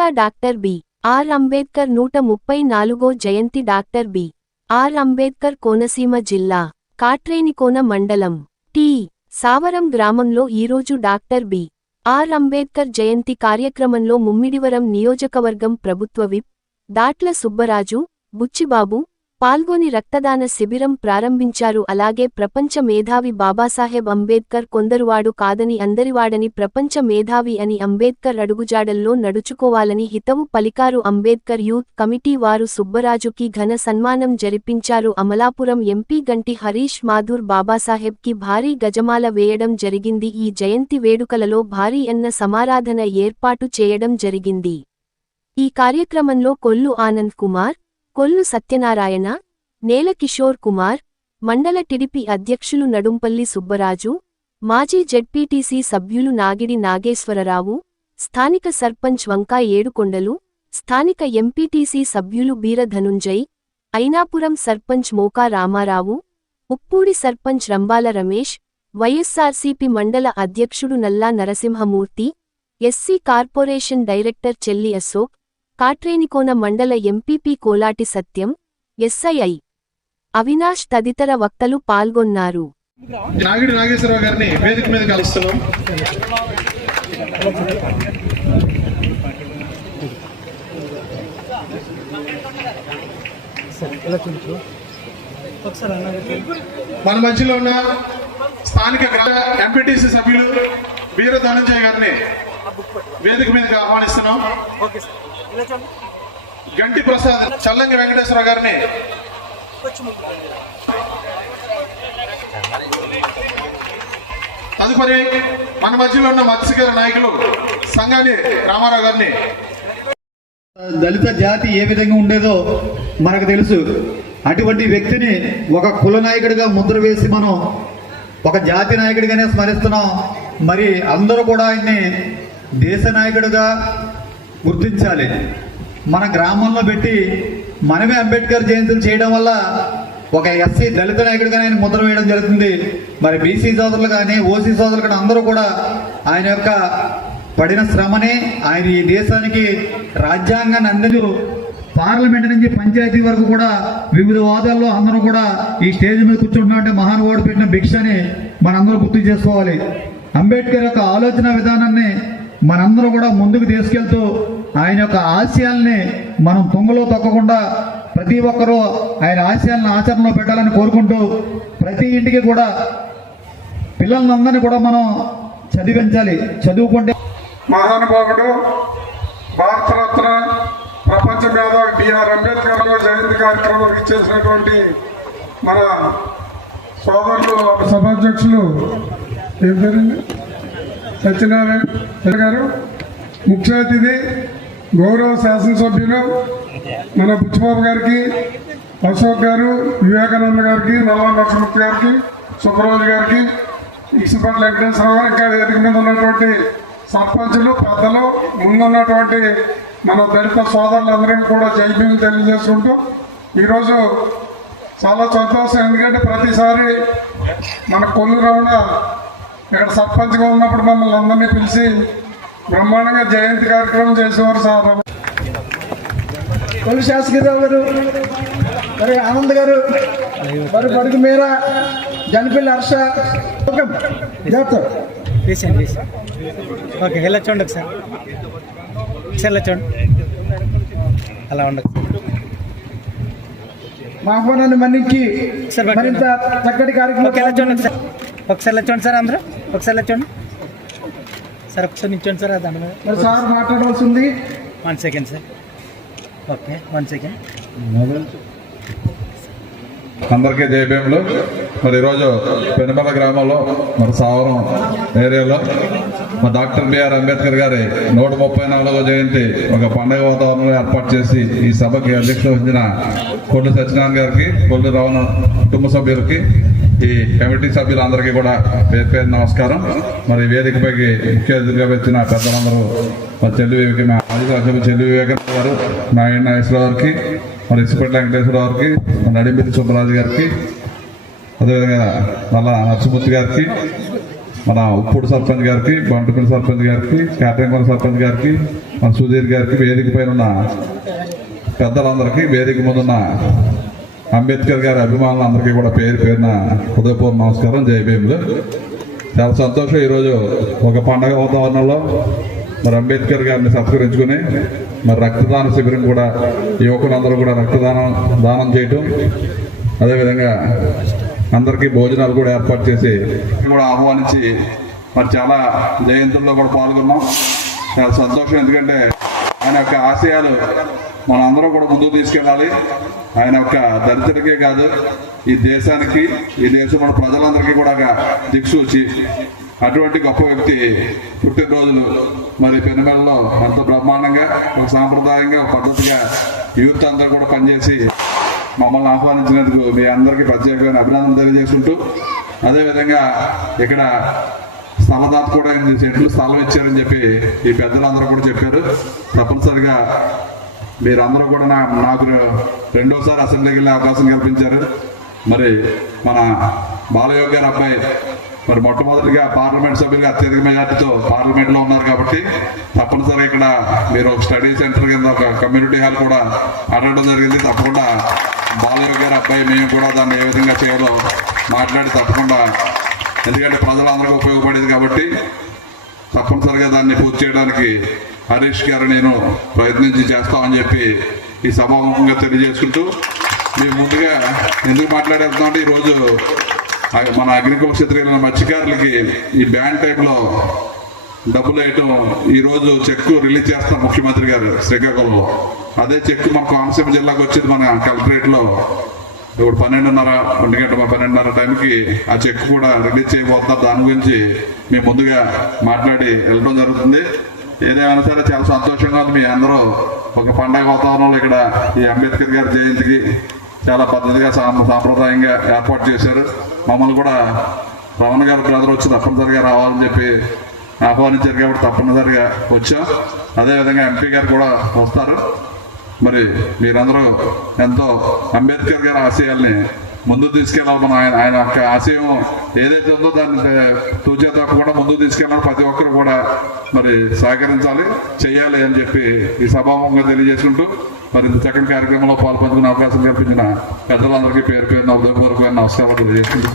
ముందుగా doctor B R. Ambedkar 134వ జయంతి. Doctor B R. అంబేద్కర్ కోనసీమ జిల్లా కాట్రేనికోన మండలం టి. సావరం గ్రామంలో ఈరోజు డాక్టర్ బి.ఆర్. అంబేద్కర్ జయంతి కార్యక్రమంలో ముమ్మిడివరం నియోజకవర్గం ప్రభుత్వ విప్ దాట్ల సుబ్బరాజు, బుచ్చిబాబు పాల్గొని రక్తదాన శిబిరం ప్రారంభించారు. అలాగే ప్రపంచ మేధావి బాబాసాహెబ్ అంబేద్కర్ కొందరువాడు కాదని అందరివాడని, ప్రపంచ మేధావి అని అంబేద్కర్ అడుగుజాడల్లో నడుచుకోవాలని హితవు పలికారు. అంబేద్కర్ యూత్ కమిటీ వారు సుబ్బరాజుకి ఘన సన్మానం జరిపించారు. అమలాపురం ఎంపీ గంటి హరీష్ మాథూర్ బాబాసాహెబ్కి భారీ గజమాల వేయడం జరిగింది. ఈ జయంతి వేడుకలలో భారీ అన్న సమారాధన ఏర్పాటు చేయడం జరిగింది. ఈ కార్యక్రమంలో కొల్లు ఆనంద్ కుమార్, కొల్లు సత్యనారాయణ, నేల కిషోర్ కుమార్, మండల టిడిపి అధ్యక్షులు నడుంపల్లి సుబ్బరాజు, మాజీ జెడ్పీటీసీ సభ్యులు నాగిడి నాగేశ్వరరావు, స్థానిక సర్పంచ్ వంకా ఏడుకొండలు, స్థానిక ఎంపీటీసీ సభ్యులు బీర ధనుంజయ్, ఐనాపురం సర్పంచ్ మోకా రామారావు, ఉప్పూడి సర్పంచ్ రంబాల రమేష్, వైఎస్సార్సీపీ మండల అధ్యక్షుడు నల్లా నరసింహమూర్తి, ఎస్సీ కార్పొరేషన్ డైరెక్టర్ చెల్లి అశోక్, కాట్రేనికోన మండల ఎంపీపీ కోలాటి సత్యం, ఎస్ఐ అవినాష్ తదితర వక్తలు పాల్గొన్నారు. నాగిడి నాగేశ్వరరావు గారిని వేదిక మీద కలుస్తున్నాం. మన మధ్యలో ఉన్న స్థానిక ఎంపీటీసీ సభ్యులు వీర ధనంజయ్ గారిని వేదిక మీదకి ఆహ్వానిస్తున్నాం. గంటి ప్రసాద్, చల్లంగి వెంకటేశ్వర గారిని, తదుపరి మన మధ్యలో ఉన్న మత్స్యకార నాయకులు సంగాని రామారావు గారిని. దళిత జాతి ఏ విధంగా ఉండేదో మనకు తెలుసు. అటువంటి వ్యక్తిని ఒక కుల నాయకుడిగా ముద్ర వేసి మనం ఒక జాతి నాయకుడిగానే స్మరిస్తున్నాం. మరి అందరూ కూడా ఆయన్ని దేశ నాయకుడిగా గుర్తించాలి. మన గ్రామంలో పెట్టి మనమే అంబేద్కర్ జయంతులు చేయడం వల్ల ఒక ఎస్సీ దళిత నాయకుడిగా ఆయన ముద్ర వేయడం జరుగుతుంది. మరి బీసీ సోదరులు కానీ ఓసీ సోదరులు కానీ అందరూ కూడా ఆయన యొక్క పడిన శ్రమని, ఆయన ఈ దేశానికి రాజ్యాంగాన్ని అందరూ పార్లమెంట్ నుంచి పంచాయతీ వరకు కూడా వివిధ హోదాల్లో అందరూ కూడా ఈ స్టేజ్ మీద కూర్చుంటున్నట్టే మహానుభావుడు పెట్టిన భిక్షని మనందరూ గుర్తు చేసుకోవాలి. అంబేద్కర్ యొక్క ఆలోచన విధానాన్ని మనందరూ కూడా ముందుకు తీసుకెళ్తూ ఆయన యొక్క ఆశయాల్ని మనం తుంగలో తొక్కకుండా ప్రతి ఒక్కరూ ఆయన ఆశయాలను ఆచరణలో పెట్టాలని కోరుకుంటూ, ప్రతి ఇంటికి కూడా పిల్లలందరినీ కూడా మనం చదివించాలి. చదువుకుంటే మహానుభావుడు భారతరత్న ప్రపంచ మేధావి బిఆర్ అంబేద్కర్ జయంతి కార్యక్రమం ఇచ్చేసినటువంటి మన సోదరులు సభాధ్యక్షులు ఏం పేరండి సత్యనారాయణ గారు, ముఖ్య అతిథి గౌరవ శాసనసభ్యులు మన బుచ్చిబాబు గారికి, అశోక్ గారు, వివేకానంద గారికి, నల్లా నరసింహ గారికి, సుబ్బరాజు గారికి, ఇసుపట్ల వెంకటేశ్వరరావు, ఇంకా వేదిక మీద ఉన్నటువంటి సర్పంచులు, పెద్దలు, ముందున్నటువంటి మన దళిత సోదరులందరికీ కూడా జైబీలు తెలియజేసుకుంటూ ఈరోజు చాలా సంతోషం. ఎందుకంటే ప్రతిసారి మన కొల్లు రమణ ఇక్కడ సర్పంచ్గా ఉన్నప్పుడు మమ్మల్ని అందరినీ పిలిచి బ్రహ్మాండంగా జయంతి కార్యక్రమం చేసేవారు సార్. కొల్లు శాసగిరావు గారు, మరి ఆనంద్ గారు, మరి బడుగు మీరా, జనపల్లి హర్ష, ఓకే ఇలా చూడండి ఒకసారి, ఇలా చూడండి, అలా ఉండదు. మా ఆహ్వానాన్ని మన్నించి మరింత చక్కటి కార్యక్రమం చూడండి సార్. ఒకసారి చూడండి సార్, అందరూ ఒకసారి చూడండి సార్, ఒకసారి నిల్చోండి సార్. దాని మీద మరి సార్ మాట్లాడవలసి ఉంది. 1 సెకండ్ సార్. Okay 1 second. అందరికీ జయభీములు. మరి ఈరోజు పెనుమల గ్రామంలో మరి సావరం ఏరియాలో మా డాక్టర్ బిఆర్ అంబేద్కర్ గారి 134వ జయంతి ఒక పండుగ వాతావరణంలో ఏర్పాటు చేసి ఈ సభకి అధ్యక్షత వహించిన కొల్లు సత్యనారాయణ గారికి, కొల్లు రావణ కుటుంబ సభ్యులకి, ఈ కమిటీ సభ్యులందరికీ కూడా పేరు పేరు నమస్కారం. మరి వేదికపైకి ముఖ్య అతిథిగా వచ్చిన పెద్దలందరూ మా చెల్లి వివేకానంద గారు, నారాయణ నాగేశ్వరరావు గారికి, మరి ఇసుపట్ల వెంకటేశ్వరరావు గారికి, నడిమిల్లి సుబ్బరాజు గారికి, అదేవిధంగా నల్ల నరసింహమూర్తి గారికి, మన ఉప్పుడు సర్పంచ్ గారికి, బంటుపల్లి సర్పంచ్ గారికి, కేటరింగ్ సర్పంచ్ గారికి, మన సుధీర్ గారికి, వేదిక పైన ఉన్న పెద్దలందరికీ, వేదిక ముందున్న అంబేద్కర్ గారి అభిమానులందరికీ కూడా పేరు పేరున హృదయపూర్వక నమస్కారం, జై భీములు. చాలా సంతోషం. ఈరోజు ఒక పండగ వాతావరణంలో మరి అంబేద్కర్ గారిని సత్కరించుకుని మరి రక్తదాన శిబిరం కూడా యువకులందరూ కూడా దానం చేయటం, అదేవిధంగా అందరికీ భోజనాలు కూడా ఏర్పాటు చేసి కూడా ఆహ్వానించి మరి చాలా జయంతుల్లో కూడా పాల్గొన్నాం. చాలా సంతోషం. ఎందుకంటే ఆయన యొక్క ఆశయాలు మనందరం కూడా ముందుకు తీసుకెళ్ళాలి. ఆయన యొక్క దళితుడికే కాదు, ఈ దేశానికి, ఈ దేశం మన ప్రజలందరికీ కూడా దిక్సూచి అటువంటి గొప్ప వ్యక్తి పుట్టినరోజులు మరి పెనుమలలో ఎంతో బ్రహ్మాండంగా, ఒక సాంప్రదాయంగా, ఒక పద్ధతిగా యూత్ అంతా కూడా పనిచేసి మమ్మల్ని ఆహ్వానించినందుకు మీ అందరికీ ప్రత్యేకమైన అభినందనలు తెలియజేసుకుంటూ, అదేవిధంగా ఇక్కడ స్థలదాత కూడా 8 సెంట్లు స్థలం ఇచ్చారని చెప్పి ఈ పెద్దలందరూ కూడా చెప్పారు. తప్పనిసరిగా మీరందరూ కూడా నాకు 2వసారి అసెంబ్లీకి వెళ్ళే అవకాశం కల్పించారు. మరి మన బాలయోగి గారి అబ్బాయి మరి మొట్టమొదటిగా పార్లమెంట్ సభ్యులుగా అత్యధిక మెజార్టీతో పార్లమెంట్లో ఉన్నారు కాబట్టి తప్పనిసరిగా ఇక్కడ మీరు ఒక స్టడీ సెంటర్ కింద ఒక కమ్యూనిటీ హాల్ కూడా అడగడం జరిగింది. తప్పకుండా బాలయోగి గారి అబ్బాయి మేము కూడా దాన్ని ఏ విధంగా చేయాలో మాట్లాడి తప్పకుండా, ఎందుకంటే ప్రజలందరికీ ఉపయోగపడేది కాబట్టి తప్పనిసరిగా దాన్ని పూర్తి చేయడానికి హరీష్ గారు నేను ప్రయత్నించి చేస్తామని చెప్పి ఈ సభాముఖంగా తెలియజేసుకుంటూ, మేము ముందుగా ఎందుకు మాట్లాడేస్తున్నామంటే ఈరోజు మన అగ్రికల్చర్ క్షేత్రీయులైన మత్స్యకారులకి ఈ బ్యాన్ టైంలో డబ్బులు వేయటం, ఈరోజు చెక్కు రిలీజ్ చేస్తాం ముఖ్యమంత్రి గారు శ్రీకాకుళంలో. అదే చెక్కు మన కోనసీమ జిల్లాకు వచ్చింది మన కలెక్టరేట్లో ఇప్పుడు 12:30 టైంకి ఆ చెక్ కూడా రిలీజ్ చేయబోతున్నారు. దాని గురించి మేము ముందుగా మాట్లాడి వెళ్ళడం జరుగుతుంది. ఏదేమైనా సరే చాలా సంతోషంగా ఉంది. మీ అందరూ ఒక పండగ వాతావరణంలో ఇక్కడ ఈ అంబేద్కర్ గారి జయంతికి చాలా పద్ధతిగా సాంప్రదాయంగా ఏర్పాటు చేశారు. మమ్మల్ని కూడా రమణ గారి బ్రదర్ వచ్చి తప్పనిసరిగా రావాలని చెప్పి ఆహ్వానించారు కాబట్టి తప్పనిసరిగా వచ్చాం. అదేవిధంగా ఎంపీ గారు కూడా వస్తారు. మరి మీరందరూ ఎంతో అంబేద్కర్ గారి ఆశయాల్ని ముందుకు తీసుకెళ్ళాలి. మనం ఆయన యొక్క ఆశయం ఏదైతే ఉందో దాన్ని తూచే తప్పకుండా ముందుకు తీసుకెళ్ళాలి. ప్రతి ఒక్కరు కూడా మరి సహకరించాలి, చేయాలి అని చెప్పి ఈ సభాముఖంగా తెలియజేసుకుంటూ, మరి ఇంత చక్కని కార్యక్రమంలో పాల్పంచుకునే అవకాశం కల్పించిన పెద్దలందరికీ పేరు పేరున హృదయపూర్వకమైన నమస్కారాలు తెలియజేసుకుంటూ